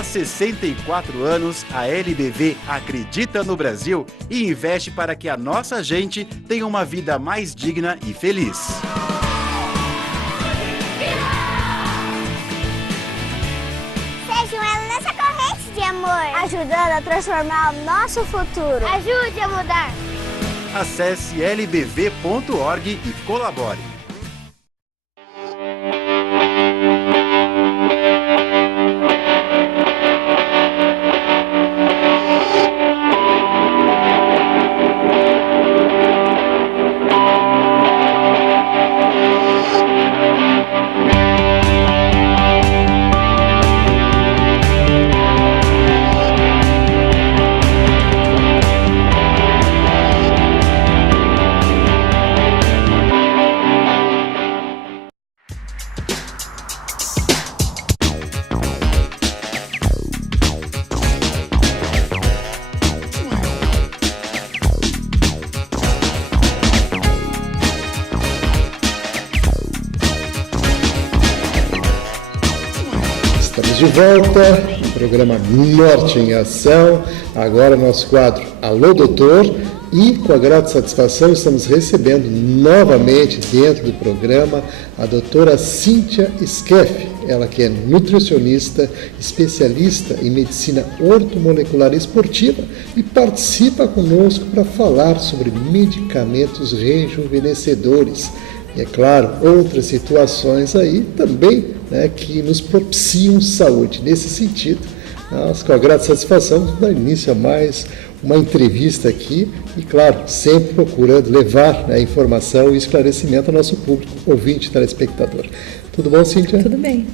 Há 64 anos, a LBV acredita no Brasil e investe para que a nossa gente tenha uma vida mais digna e feliz. Seja um elo nessa corrente de amor, ajudando a transformar o nosso futuro. Ajude a mudar. Acesse lbv.org e colabore. De volta, o programa Norte em Ação, agora nosso quadro Alô Doutor, e com a grata satisfação estamos recebendo novamente dentro do programa a doutora Cíntia Skeff, ela que é nutricionista, especialista em medicina ortomolecular esportiva e participa conosco para falar sobre medicamentos rejuvenescedores. E, é claro, outras situações aí também, né, que nos propiciam saúde. Nesse sentido, nós, com a grata satisfação, vamos dar início a mais uma entrevista aqui e, claro, sempre procurando levar, né, informação e esclarecimento ao nosso público, ouvinte e telespectador. Tudo bom, Cíntia? Tudo bem.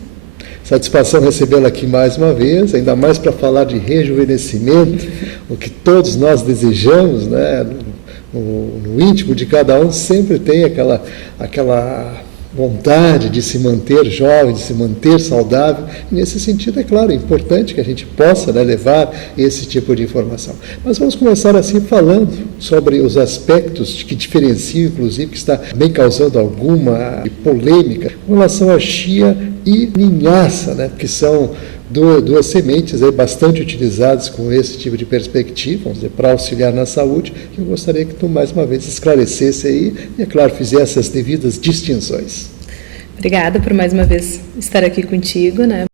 Satisfação recebê-la aqui mais uma vez, ainda mais para falar de rejuvenescimento, o que todos nós desejamos, né? No íntimo de cada um sempre tem aquela vontade de se manter jovem, de se manter saudável. E nesse sentido, é claro, é importante que a gente possa, né, levar esse tipo de informação. Mas vamos começar assim falando sobre os aspectos que diferenciam, inclusive, que está bem causando alguma polêmica com relação a chia e linhaça, né, que são duas sementes aí bastante utilizadas com esse tipo de perspectiva, vamos dizer, para auxiliar na saúde, que eu gostaria que tu mais uma vez esclarecesse aí e, é claro, fizesse as devidas distinções. Obrigada por mais uma vez estar aqui contigo, né?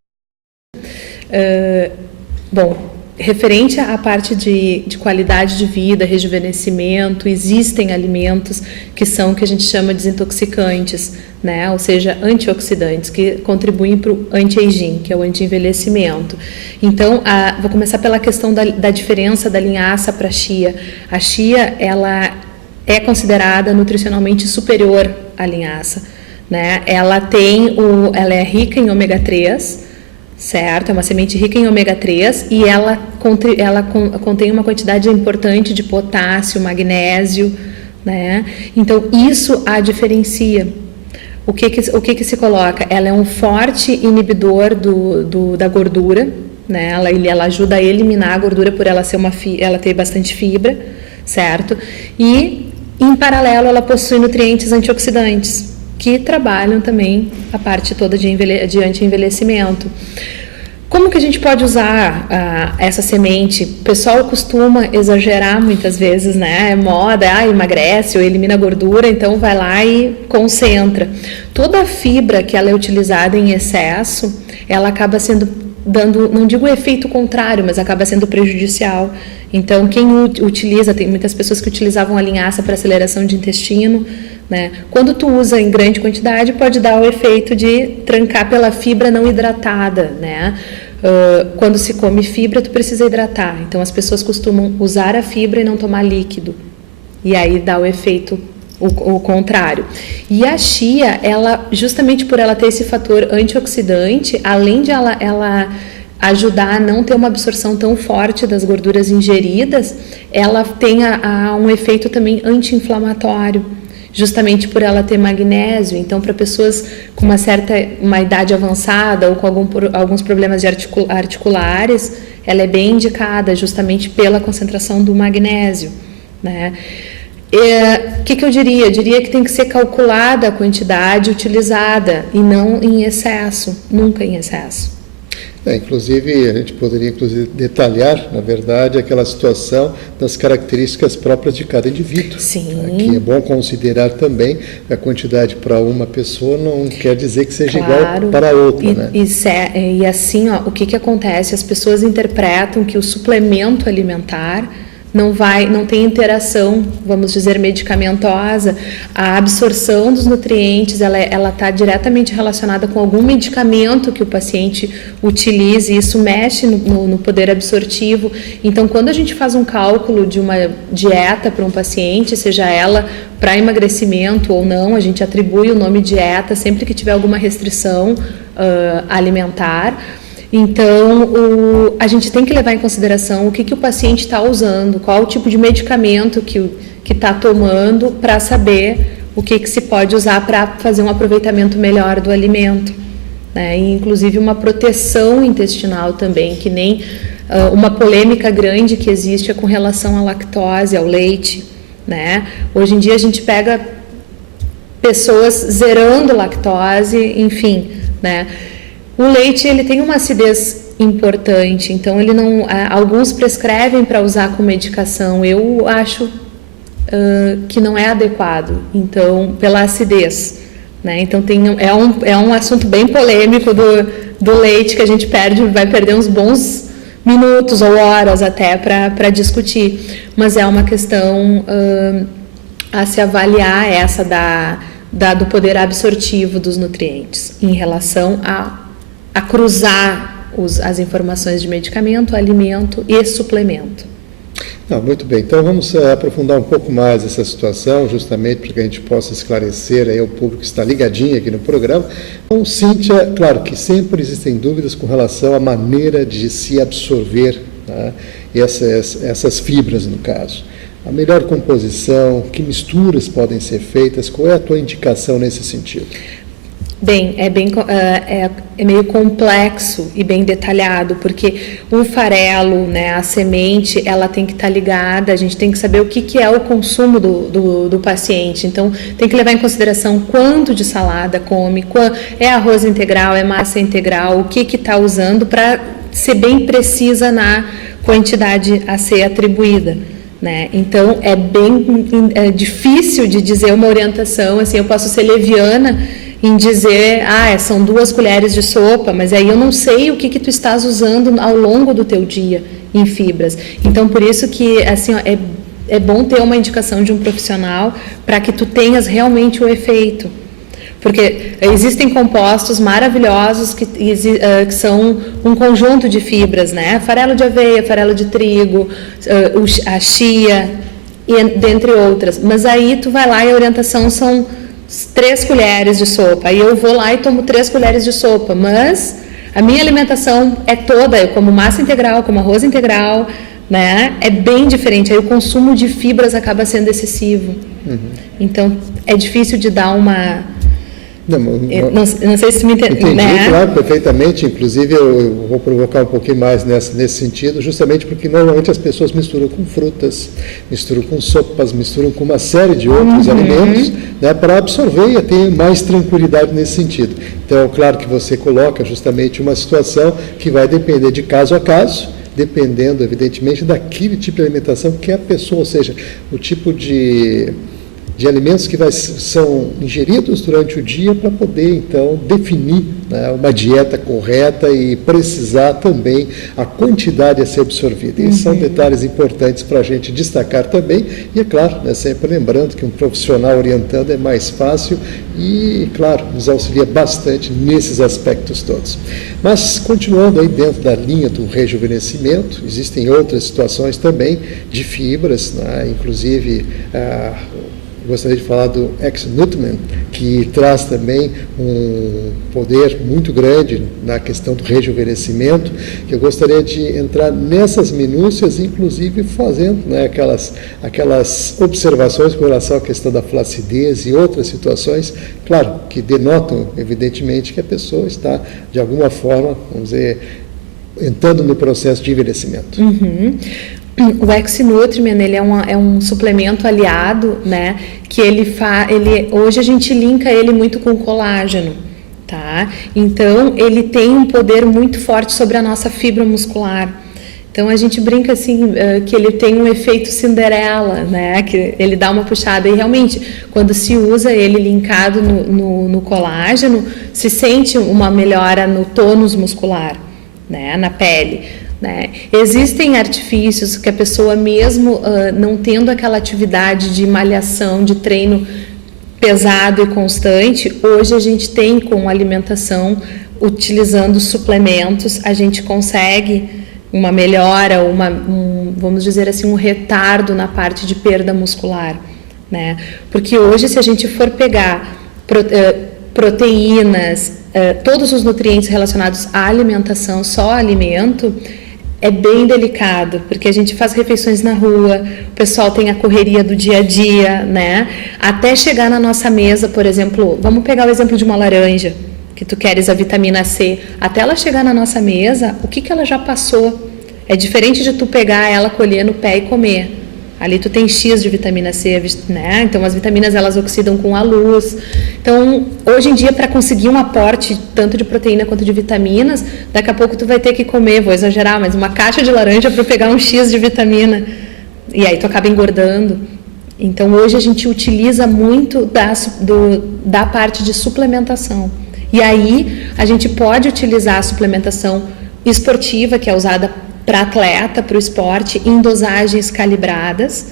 Bom, referente à parte de qualidade de vida, rejuvenescimento, existem alimentos que são o que a gente chama de desintoxicantes, né? Ou seja, antioxidantes, que contribuem para o anti-aging, que é o anti-envelhecimento. Então, vou começar pela questão da diferença da linhaça para a chia. A chia, ela é considerada nutricionalmente superior à linhaça, né? Ela é rica em ômega 3, certo? É uma semente rica em ômega 3 e ela contém uma quantidade importante de potássio, magnésio, né? Então, isso a diferencia. O que se coloca? Ela é um forte inibidor da gordura, né? Ela ajuda a eliminar a gordura por ela ter bastante fibra, certo? E, em paralelo, ela possui nutrientes antioxidantes, que trabalham também a parte toda de anti-envelhecimento. Como que a gente pode usar essa semente? O pessoal costuma exagerar muitas vezes, né? É moda, emagrece ou elimina a gordura, então vai lá e concentra. Toda a fibra que ela é utilizada em excesso, ela acaba dando, não digo efeito contrário, mas acaba sendo prejudicial. Então, quem utiliza, tem muitas pessoas que utilizavam a linhaça para aceleração de intestino, né? Quando tu usa em grande quantidade, pode dar o efeito de trancar pela fibra não hidratada, né? Quando se come fibra, tu precisa hidratar. Então, as pessoas costumam usar a fibra e não tomar líquido. E aí dá o efeito o contrário. E a chia, ela, justamente por ela ter esse fator antioxidante, além de ela ajudar a não ter uma absorção tão forte das gorduras ingeridas, ela tem um efeito também anti-inflamatório, justamente por ela ter magnésio. Então, para pessoas com uma idade avançada ou com alguns problemas articulares, ela é bem indicada justamente pela concentração do magnésio, né? O que eu diria? Eu diria que tem que ser calculada a quantidade utilizada e não em excesso, nunca em excesso. Inclusive, a gente poderia detalhar, na verdade, aquela situação das características próprias de cada indivíduo. Sim. Que é bom considerar também que a quantidade para uma pessoa não quer dizer que seja igual para a outra. Né? E assim, o que acontece? As pessoas interpretam que o suplemento alimentar não tem interação, vamos dizer, medicamentosa. A absorção dos nutrientes, ela está diretamente relacionada com algum medicamento que o paciente utilize, e isso mexe no poder absortivo. Então, quando a gente faz um cálculo de uma dieta para um paciente, seja ela para emagrecimento ou não, a gente atribui o nome dieta sempre que tiver alguma restrição alimentar. Então, a gente tem que levar em consideração o que o paciente está usando, qual o tipo de medicamento que está tomando, para saber o que se pode usar para fazer um aproveitamento melhor do alimento. Né? E, inclusive, uma proteção intestinal também, que nem uma polêmica grande que existe é com relação à lactose, ao leite. Né? Hoje em dia, a gente pega pessoas zerando lactose, enfim, né? O leite, ele tem uma acidez importante, então ele não, alguns prescrevem para usar com medicação. Eu acho que não é adequado, então, pela acidez, né? Então é um assunto bem polêmico do leite, que a gente vai perder uns bons minutos ou horas até para discutir, mas é uma questão a se avaliar, essa do poder absortivo dos nutrientes em relação a cruzar as informações de medicamento, alimento e suplemento. Muito bem, então vamos aprofundar um pouco mais essa situação, justamente para que a gente possa esclarecer aí ao público que está ligadinho aqui no programa. Então, Cíntia, claro que sempre existem dúvidas com relação à maneira de se absorver, né, essas fibras, no caso. A melhor composição, que misturas podem ser feitas, qual é a tua indicação nesse sentido? Bem, é meio complexo e bem detalhado, porque o farelo, né, a semente, ela tem que estar ligada, a gente tem que saber o que é o consumo do paciente. Então, tem que levar em consideração quanto de salada come, é arroz integral, é massa integral, o que está usando, para ser bem precisa na quantidade a ser atribuída. Né? Então, é bem difícil de dizer uma orientação, assim, eu posso ser leviana em dizer, são 2 colheres de sopa, mas aí eu não sei o que tu estás usando ao longo do teu dia em fibras. Então, por isso que, assim, é bom ter uma indicação de um profissional para que tu tenhas realmente o efeito. Porque existem compostos maravilhosos que são um conjunto de fibras, né? Farelo de aveia, farelo de trigo, a chia, dentre outras. Mas aí tu vai lá e a orientação são 3 colheres de sopa. Aí eu vou lá e tomo 3 colheres de sopa. Mas a minha alimentação é toda, eu como massa integral, como arroz integral, né? É bem diferente. Aí o consumo de fibras acaba sendo excessivo. Uhum. Então, é difícil de dar uma... Não sei se me entende. Entendi, né? Claro, perfeitamente. Inclusive, eu vou provocar um pouquinho mais nesse sentido, justamente porque normalmente as pessoas misturam com frutas, misturam com sopas, misturam com uma série de outros alimentos, né, para absorver e ter mais tranquilidade nesse sentido. Então, claro que você coloca justamente uma situação que vai depender de caso a caso, dependendo, evidentemente, daquele tipo de alimentação que é a pessoa, ou seja, o tipo de alimentos que são ingeridos durante o dia, para poder, então, definir, né, uma dieta correta e precisar também a quantidade a ser absorvida. E são detalhes importantes para a gente destacar também. E, é claro, né, sempre lembrando que um profissional orientando é mais fácil e, claro, nos auxilia bastante nesses aspectos todos. Mas, continuando aí dentro da linha do rejuvenescimento, existem outras situações também de fibras, né, inclusive gostaria de falar do X-Nutriment, que traz também um poder muito grande na questão do rejuvenescimento, que eu gostaria de entrar nessas minúcias, inclusive fazendo, né, aquelas observações com relação à questão da flacidez e outras situações, claro, que denotam, evidentemente, que a pessoa está, de alguma forma, vamos dizer, entrando no processo de envelhecimento. O X-Nutriment, ele é um suplemento aliado, né, que hoje a gente linka ele muito com colágeno, tá? Então, ele tem um poder muito forte sobre a nossa fibra muscular. Então, a gente brinca assim, que ele tem um efeito Cinderela, né? Que ele dá uma puxada e realmente, quando se usa ele linkado no colágeno, se sente uma melhora no tônus muscular, né? Na pele, né? Existem artifícios que a pessoa mesmo não tendo aquela atividade de malhação, de treino pesado e constante, hoje a gente tem com alimentação, utilizando suplementos, a gente consegue uma melhora, vamos dizer assim, um retardo na parte de perda muscular, né? Porque hoje, se a gente for pegar proteínas, todos os nutrientes relacionados à alimentação, só alimento, é bem delicado, porque a gente faz refeições na rua, o pessoal tem a correria do dia a dia, né? Até chegar na nossa mesa, por exemplo, vamos pegar o exemplo de uma laranja, que tu queres a vitamina C, até ela chegar na nossa mesa, o que ela já passou? É diferente de tu pegar ela, colher no pé e comer. Ali tu tem X de vitamina C, né? Então as vitaminas elas oxidam com a luz. Então, hoje em dia, para conseguir um aporte tanto de proteína quanto de vitaminas, daqui a pouco tu vai ter que comer, vou exagerar, mas uma caixa de laranja para pegar um X de vitamina. E aí tu acaba engordando. Então, hoje a gente utiliza muito da parte de suplementação. E aí, a gente pode utilizar a suplementação esportiva, que é usada para atleta, para o esporte, em dosagens calibradas,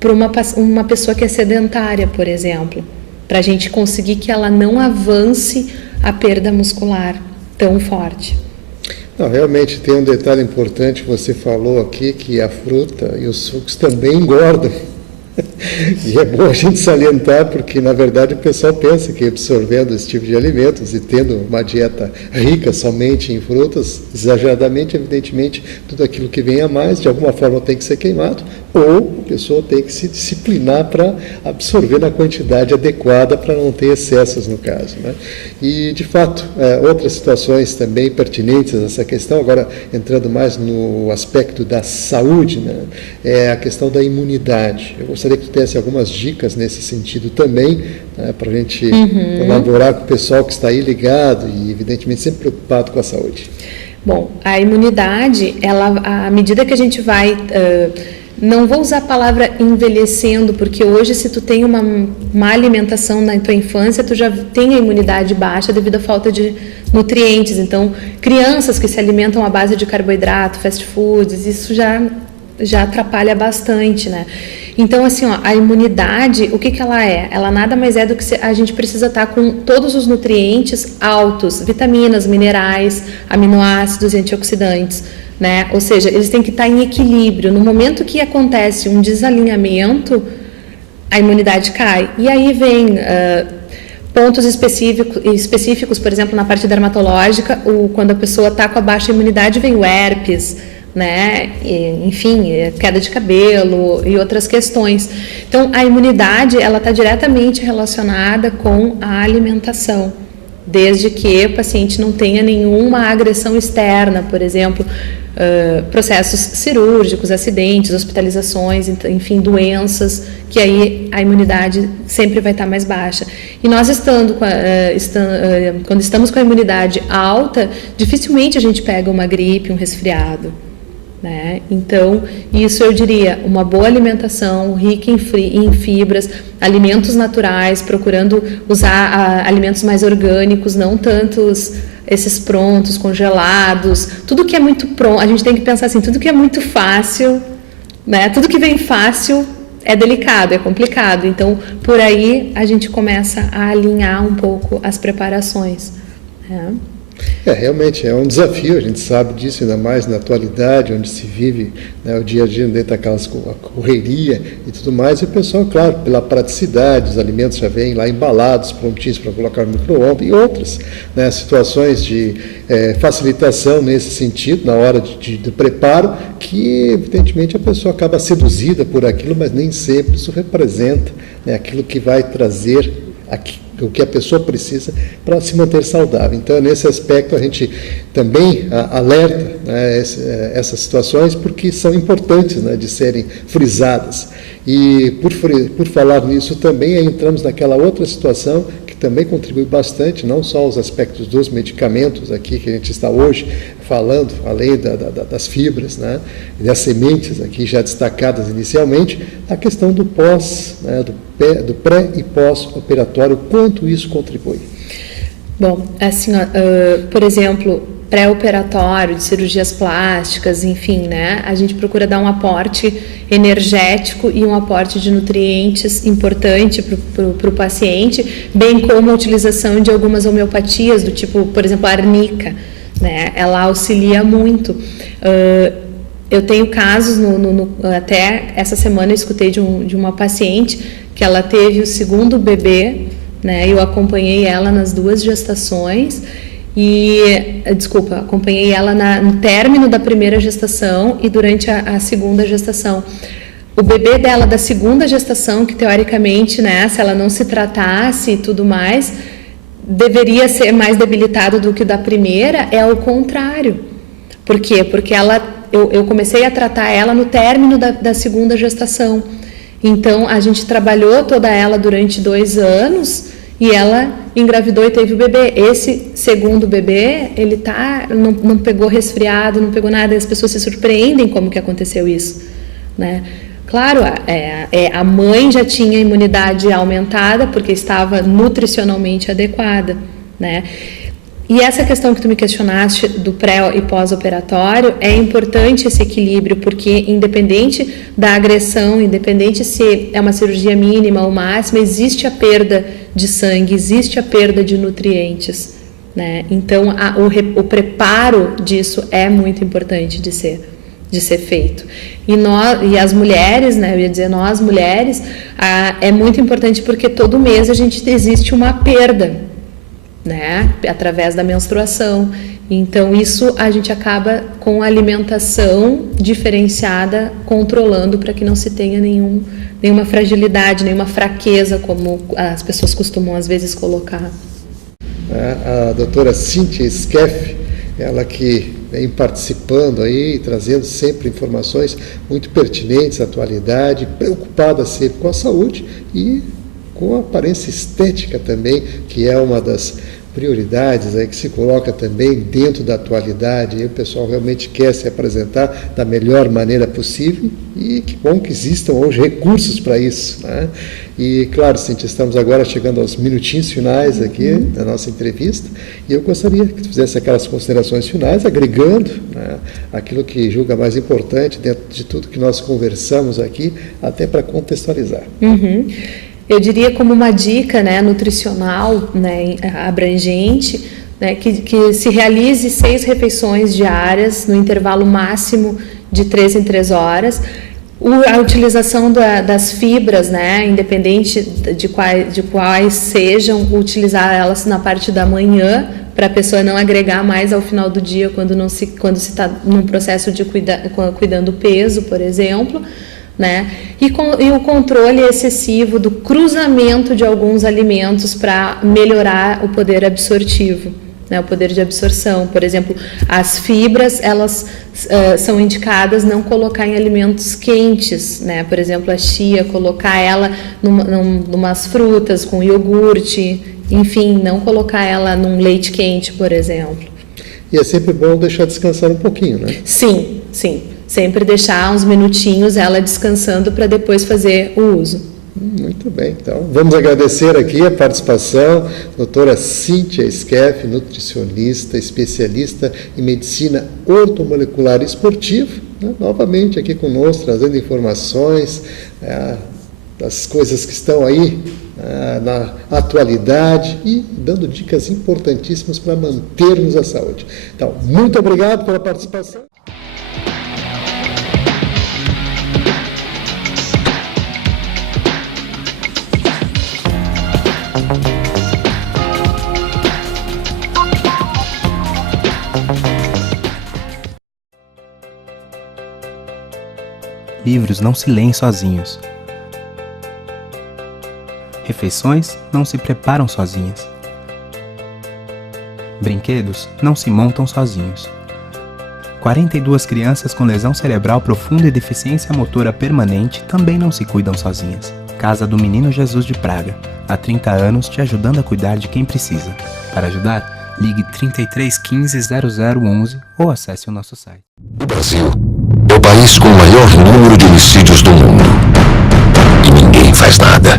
para uma pessoa que é sedentária, por exemplo, para a gente conseguir que ela não avance a perda muscular tão forte. Não, realmente tem um detalhe importante que você falou aqui, que a fruta e os sucos também engordam. E é bom a gente salientar, porque na verdade o pessoal pensa que absorvendo esse tipo de alimentos e tendo uma dieta rica somente em frutas, exageradamente, evidentemente, tudo aquilo que vem a mais, de alguma forma tem que ser queimado, ou a pessoa tem que se disciplinar para absorver na quantidade adequada para não ter excessos no caso, né? E de fato, outras situações também pertinentes a essa questão, agora entrando mais no aspecto da saúde, né? É a questão da imunidade. Eu gostaria que tu desse algumas dicas nesse sentido também, né, para a gente colaborar com o pessoal que está aí ligado e, evidentemente, sempre preocupado com a saúde. Bom, a imunidade, à medida que a gente vai... não vou usar a palavra envelhecendo, porque hoje, se tu tem uma má alimentação na tua infância, tu já tem a imunidade baixa devido à falta de nutrientes. Então, crianças que se alimentam à base de carboidrato, fast foods, isso já atrapalha bastante, né? Então, assim, a imunidade, o que ela é? Ela nada mais é do que a gente precisa estar com todos os nutrientes altos, vitaminas, minerais, aminoácidos e antioxidantes, né? Ou seja, eles têm que estar em equilíbrio. No momento que acontece um desalinhamento, a imunidade cai. E aí vem pontos específicos, por exemplo, na parte dermatológica, quando a pessoa está com a baixa imunidade, vem o herpes, né? Enfim, queda de cabelo e outras questões. Então, a imunidade ela está diretamente relacionada com a alimentação, desde que o paciente não tenha nenhuma agressão externa, por exemplo, processos cirúrgicos, acidentes, hospitalizações, enfim, doenças, que aí a imunidade sempre vai estar mais baixa. E nós quando estamos com a imunidade alta, dificilmente a gente pega uma gripe, um resfriado, né? Então, isso eu diria, uma boa alimentação rica em fibras, alimentos naturais, procurando usar alimentos mais orgânicos, não tantos esses prontos, congelados, tudo que é muito pronto, a gente tem que pensar assim, tudo que é muito fácil, né? Tudo que vem fácil é delicado, é complicado, então por aí a gente começa a alinhar um pouco as preparações, né? Realmente é um desafio, a gente sabe disso, ainda mais na atualidade, onde se vive, né, o dia a dia dentro daquelas correria e tudo mais, e o pessoal, claro, pela praticidade, os alimentos já vêm lá embalados, prontinhos para colocar no micro-ondas, e outras, né, situações de facilitação nesse sentido, na hora do preparo, que evidentemente a pessoa acaba seduzida por aquilo, mas nem sempre isso representa, né, aquilo que vai trazer o que a pessoa precisa para se manter saudável. Então, nesse aspecto, a gente também alerta, né, essas situações, porque são importantes, né, de serem frisadas. E, por falar nisso, também entramos naquela outra situação que também contribui bastante, não só os aspectos dos medicamentos aqui que a gente está hoje falando, além das fibras, né, e das sementes aqui já destacadas inicialmente, a questão do pós, né, do pré e pós-operatório, quanto isso contribui? Bom, assim, por exemplo, pré-operatório, de cirurgias plásticas, enfim, né? A gente procura dar um aporte energético e um aporte de nutrientes importante para o paciente, bem como a utilização de algumas homeopatias, do tipo, por exemplo, a arnica, né? Ela auxilia muito. Eu tenho casos, até essa semana eu escutei de uma paciente que ela teve o segundo bebê, né? Eu acompanhei ela nas 2 gestações acompanhei ela no término da primeira gestação e durante a segunda gestação. O bebê dela da segunda gestação, que teoricamente, né, se ela não se tratasse e tudo mais, deveria ser mais debilitado do que o da primeira, é o contrário. Por quê? Porque eu comecei a tratar ela no término da segunda gestação. Então, a gente trabalhou toda ela durante 2 anos e ela engravidou e teve o bebê. Esse segundo bebê, ele não pegou resfriado, não pegou nada. As pessoas se surpreendem como que aconteceu isso, né? Claro, a mãe já tinha imunidade aumentada porque estava nutricionalmente adequada, né? E essa questão que tu me questionaste do pré e pós-operatório, é importante esse equilíbrio, porque independente da agressão, independente se é uma cirurgia mínima ou máxima, existe a perda de sangue, existe a perda de nutrientes, né? Então, o preparo disso é muito importante de ser feito. E as mulheres, né, eu ia dizer nós mulheres, é muito importante porque todo mês existe uma perda, né, através da menstruação. Então isso a gente acaba com a alimentação diferenciada, controlando para que não se tenha nenhuma fragilidade, nenhuma fraqueza, como as pessoas costumam às vezes colocar. A doutora Cíntia Skeff, ela que vem participando aí, trazendo sempre informações muito pertinentes à atualidade, preocupada sempre com a saúde e com a aparência estética também, que é uma das prioridades aí que se coloca também dentro da atualidade. E o pessoal realmente quer se apresentar da melhor maneira possível e que bom que existam hoje recursos para isso, né? E claro, Cíntia, estamos agora chegando aos minutinhos finais aqui da nossa entrevista e eu gostaria que tu fizesse aquelas considerações finais, agregando, né, aquilo que julga mais importante dentro de tudo que nós conversamos aqui, até para contextualizar. Eu diria como uma dica, né, nutricional, né, abrangente, né, que se realize 6 refeições diárias no intervalo máximo de 3 em 3 horas. A utilização das fibras, né, independente de quais sejam, utilizar elas na parte da manhã, para a pessoa não agregar mais ao final do dia quando se está num processo de cuidando peso, por exemplo, né? E o controle excessivo do cruzamento de alguns alimentos para melhorar o poder absortivo, né? O poder de absorção. Por exemplo, as fibras, elas são indicadas não colocar em alimentos quentes, né? Por exemplo, a chia, colocar ela numas frutas com iogurte, enfim, não colocar ela num leite quente, por exemplo. E é sempre bom deixar descansar um pouquinho, né? Sim. Sempre deixar uns minutinhos ela descansando para depois fazer o uso. Muito bem, então vamos agradecer aqui a participação da doutora Cíntia Skeff, nutricionista, especialista em medicina ortomolecular esportiva, né? Novamente aqui conosco, trazendo informações das coisas que estão aí na atualidade e dando dicas importantíssimas para mantermos a saúde. Então, muito obrigado pela participação. Livros não se leem sozinhos. Refeições não se preparam sozinhas. Brinquedos não se montam sozinhos. 42 crianças com lesão cerebral profunda e deficiência motora permanente também não se cuidam sozinhas. Casa do Menino Jesus de Praga. Há 30 anos te ajudando a cuidar de quem precisa. Para ajudar, ligue 33 15 0011 ou acesse o nosso site. O Brasil é o país com o maior número de homicídios do mundo. E ninguém faz nada.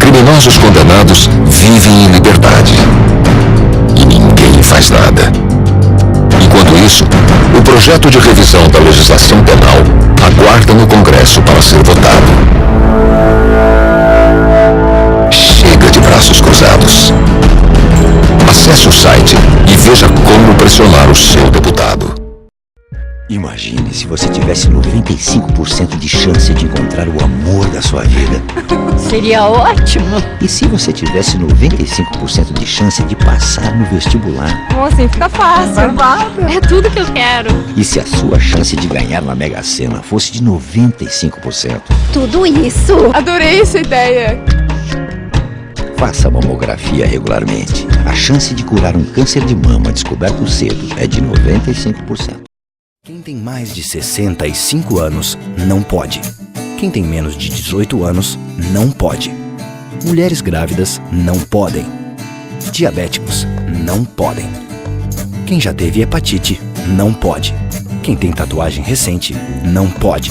Criminosos condenados vivem em liberdade. E ninguém faz nada. Enquanto isso, o projeto de revisão da legislação penal aguarda no Congresso para ser votado. Chega de braços cruzados. Acesse o site e veja como pressionar o seu deputado. Imagine se você tivesse 95% de chance de encontrar o amor da sua vida. Seria ótimo! E se você tivesse 95% de chance de passar no vestibular? Assim fica fácil. É tudo que eu quero. E se a sua chance de ganhar na Mega Sena fosse de 95%? Tudo isso! Adorei essa ideia! Faça a mamografia regularmente. A chance de curar um câncer de mama descoberto cedo é de 95%. Quem tem mais de 65 anos não pode. Quem tem menos de 18 anos não pode. Mulheres grávidas não podem. Diabéticos não podem. Quem já teve hepatite não pode. Quem tem tatuagem recente não pode.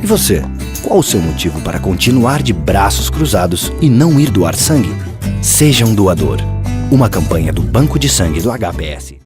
E você, qual o seu motivo para continuar de braços cruzados e não ir doar sangue? Seja um doador. Uma campanha do Banco de Sangue do HPS.